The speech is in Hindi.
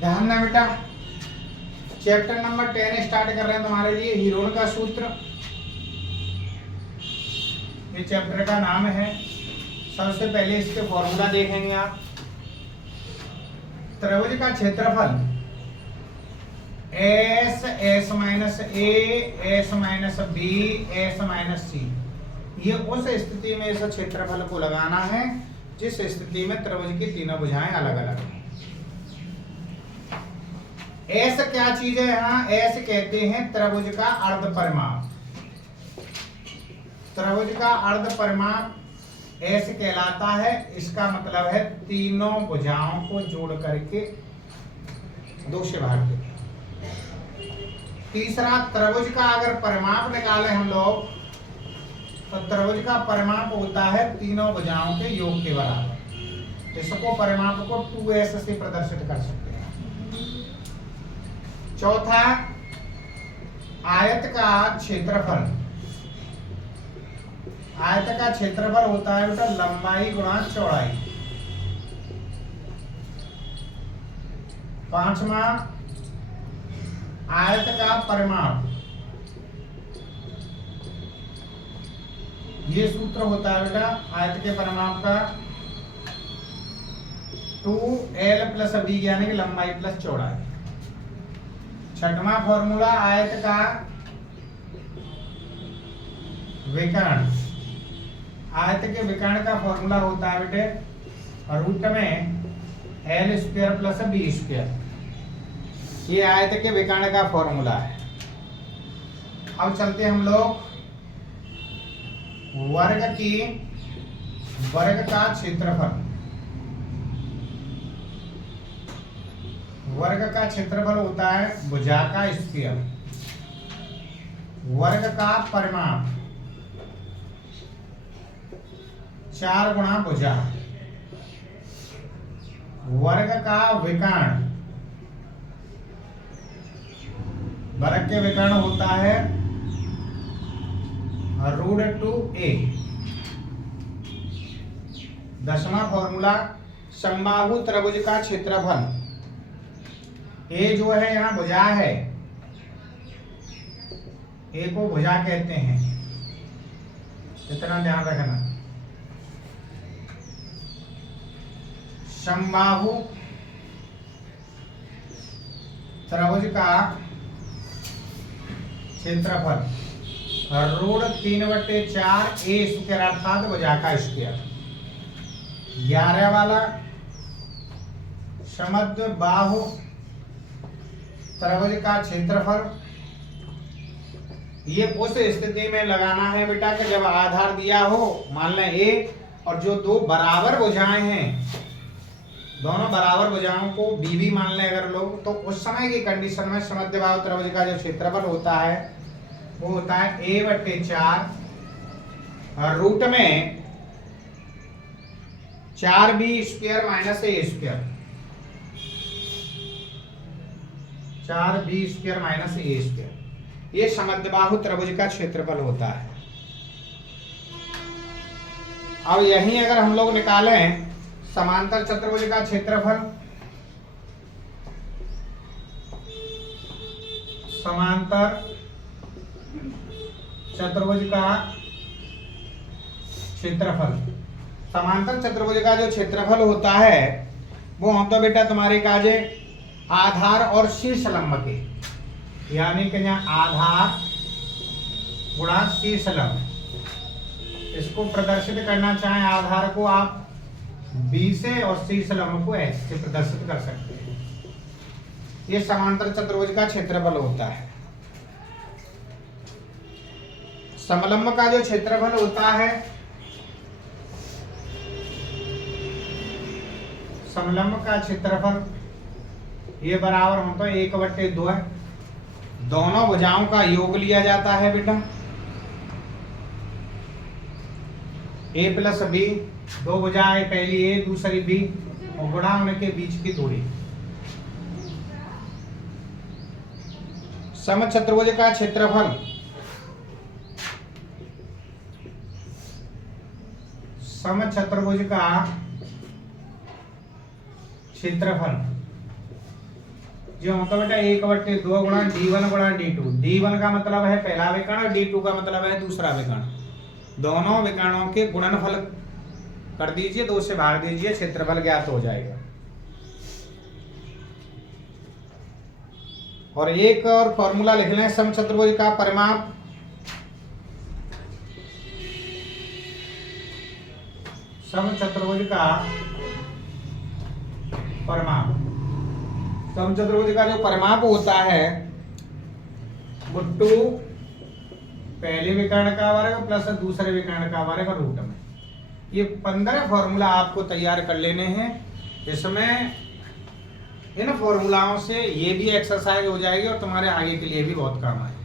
ध्यान ना बेटा, चैप्टर नंबर 10 स्टार्ट कर रहे हैं तुम्हारे लिए, हीरोन का सूत्र। ये चैप्टर का नाम है। सबसे पहले इसके फॉर्मूला देखेंगे आप। त्रिभुज का क्षेत्रफल S, S minus A, S minus B, S minus C, ये उस स्थिति में इस क्षेत्रफल को लगाना है जिस स्थिति में त्रिभुज की तीनों भुजाएं अलग अलग हैं। एस क्या चीज है? यहाँ एस कहते हैं त्रिभुज का अर्ध परिमाप। त्रिभुज का अर्ध परिमाप एस कहलाता है। इसका मतलब है तीनों भुजाओं को जोड़ करके 2 से भाग दें। तीसरा, त्रिभुज का अगर परिमाप निकालें हम लोग तो त्रिभुज का परिमाप होता है तीनों भुजाओं के योग के बराबर। इसको परिमाप को 2s से प्रदर्शित कर सकते हैं। चौथा, आयत का क्षेत्रफल। आयत का क्षेत्रफल होता है बेटा लंबाई गुणा चौड़ाई। पांचवा, आयत का परिमाप। ये सूत्र होता है बेटा आयत के परिमाप का 2l प्लस b यानी कि लंबाई प्लस चौड़ाई। छठवां फॉर्मूला आयत का विकर्ण। आयत के विकर्ण का फॉर्मूला होता है बेटे रूट में l square plus b square. ये आयत के विकर्ण का फॉर्मूला है। अब चलते हम लोग वर्ग का क्षेत्रफल। वर्ग का क्षेत्रफल होता है भुजा का स्क्वायर। वर्ग का परिमाप 4 गुणा भुजा। वर्ग का विकर्ण, वर्ग के विकर्ण होता है √2a। 10वां फॉर्मूला समबाहु त्रिभुज का क्षेत्रफल। ए जो है यहाँ भुजा है, ए को भुजा कहते हैं, इतना ध्यान रखना। समबाहु त्रिभुज का क्षेत्रफल √3/4 ए स्क्वायर अर्थात भुजा का स्क्वायर। 11 वाला समद्विबाहु त्रिभुज का क्षेत्रफल। ये उस स्थिति में लगाना है बेटा कि जब आधार दिया हो, मान लें ए, और जो 2 बराबर भुजाएं हैं, दोनों बराबर भुजाओं को बीबी मान लें अगर लोग, तो उस समय की कंडीशन में समद्विबाहु त्रिभुज का जो क्षेत्रफल होता है वो होता है a/4 और रूट में 4b square minus a square. 4b square minus a square. ये समद्विबाहु त्रिभुज का क्षेत्रफल होता है। अब यही अगर हम लोग निकालें समांतर चतुर्भुज का क्षेत्रफल। समांतर चतुर्भुज का क्षेत्रफल। समांतर चतुर्भुज का जो क्षेत्रफल होता है वो होता बेटा तुम्हारे काजे आधार और शीर्ष लंब के, यानी कि यहाँ आधार गुणा शीर्ष लंब। इसको प्रदर्शित करना चाहें आधार को आप b से और शीर्ष लंब को h से प्रदर्शित कर सकते हैं। ये समांतर चतुर्भुज का क्षेत्रफल होता है। समलंब का जो क्षेत्रफल होता है, समलंब का क्षेत्रफल ये बराबर होता है 1/2 है। दोनों भुजाओं का योग लिया जाता है बेटा, a प्लस b, 2 भुजाएं, पहली a दूसरी b, और गुणा उनके बीच की दूरी। समचतुर्भुज का क्षेत्रफल। समचतुर्भुज का क्षेत्रफल जो होता बेटा 1/2 गुणा d1 गुणा d2। d1 का मतलब है पहला विकर्ण और d2 का मतलब है दूसरा विकर्ण। दोनों विकर्णों के गुणनफल कर दीजिए, 2 से भाग दीजिए, क्षेत्रफल ज्ञात हो जाएगा। और एक और फॉर्मूला लिख लें समचतुर्भुज का परिमाप। समचतुर्भुज का परिमाप, समचतुर्भुज का जो परिमाप होता है वो 2 पहले विकर्ण का वर्ग प्लस दूसरे विकर्ण का वर्ग रूट में। ये 15 फॉर्मूला आपको तैयार कर लेने हैं। इसमें इन फॉर्मूलाओं से ये भी एक्सरसाइज हो जाएगी और तुम्हारे आगे के लिए भी बहुत काम आएगी।